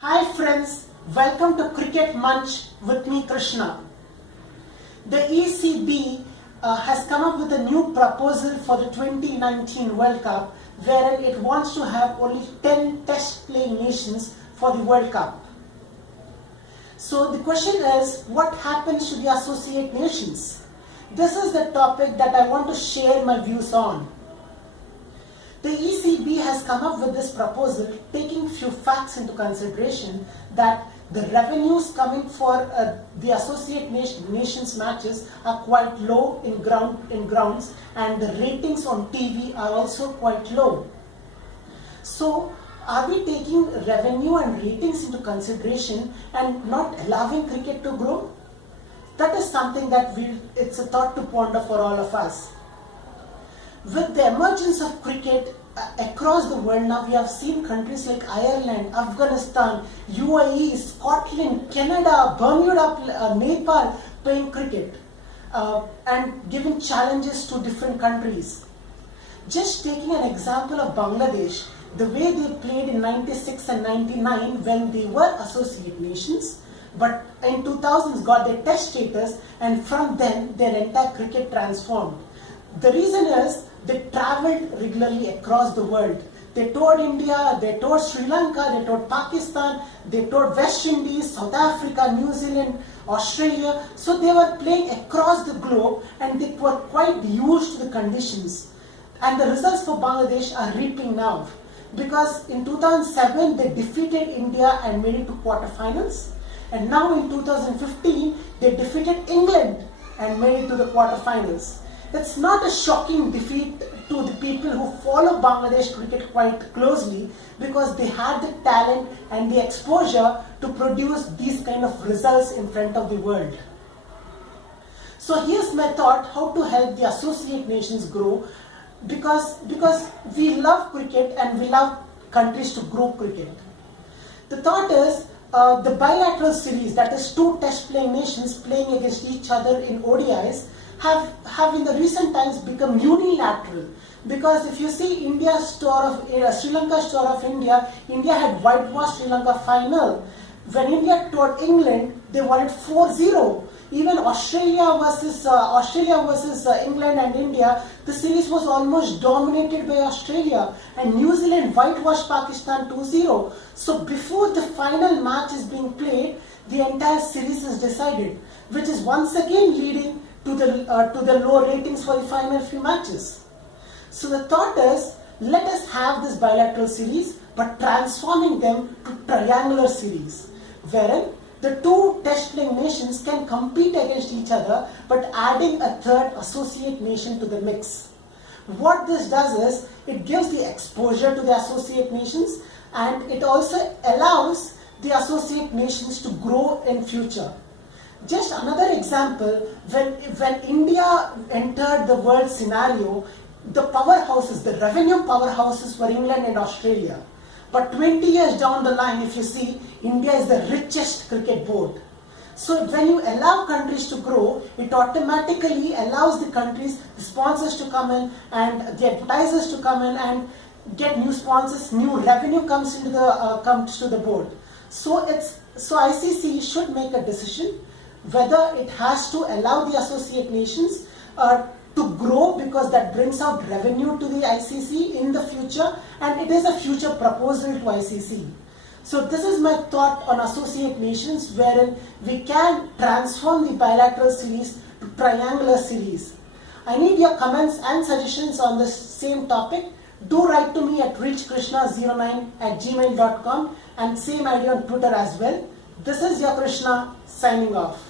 Hi friends, welcome to Cricket Munch with me Krishna. The ECB has come up with a new proposal for the 2019 World Cup wherein it wants to have only 10 test playing nations for the World Cup. So the question is, what happens to the associate nations? This is the topic that I want to share my views on. The ECB has come up with this proposal taking few facts into consideration that the revenues coming for the associate nations matches are quite low in grounds, and the ratings on TV are also quite low. So are we taking revenue and ratings into consideration and not allowing cricket to grow? That is something that it's a thought to ponder for all of us. With the emergence of cricket across the world now, we have seen countries like Ireland, Afghanistan, UAE, Scotland, Canada, Bermuda, Nepal playing cricket and giving challenges to different countries. Just taking an example of Bangladesh, the way they played in 96 and 99 when they were associate nations, but in 2000s got their test status, and from then their entire cricket transformed. The reason is they travelled regularly across the world. They toured India, they toured Sri Lanka, they toured Pakistan, they toured West Indies, South Africa, New Zealand, Australia. So they were playing across the globe and they were quite used to the conditions. And the results for Bangladesh are reaping now. Because in 2007 they defeated India and made it to quarterfinals. And now in 2015 they defeated England and made it to the quarterfinals. That's not a shocking defeat to the people who follow Bangladesh cricket quite closely, because they had the talent and the exposure to produce these kind of results in front of the world. So here's my thought how to help the associate nations grow, because we love cricket and we love countries to grow cricket. The thought is the bilateral series, that is two test playing nations playing against each other in ODIs, have in the recent times become unilateral, because if you see Sri Lanka's tour of India had whitewashed Sri Lanka final. When India toured England, they won it 4-0. Even Australia versus England and India, the series was almost dominated by Australia, and New Zealand whitewashed Pakistan 2-0. So before the final match is being played, the entire series is decided, which is once again leading to the low ratings for the final few matches. So the thought is, let us have this bilateral series, but transforming them to triangular series, wherein the two test playing nations can compete against each other, but adding a third associate nation to the mix. What this does is, it gives the exposure to the associate nations, and it also allows the associate nations to grow in future. Just another example, when India entered the world scenario, the powerhouses, the revenue powerhouses were England and Australia. But 20 years down the line, if you see, India is the richest cricket board. So when you allow countries to grow, it automatically allows the countries, the sponsors to come in and the advertisers to come in and get new sponsors, new revenue comes to the board. So ICC should make a decision whether it has to allow the associate nations to grow, because that brings out revenue to the ICC in the future, and it is a future proposal to ICC. So this is my thought on associate nations, wherein we can transform the bilateral series to triangular series. I need your comments and suggestions on this same topic. Do write to me at reachkrishna09@gmail.com, and same ID on Twitter as well. This is your Krishna signing off.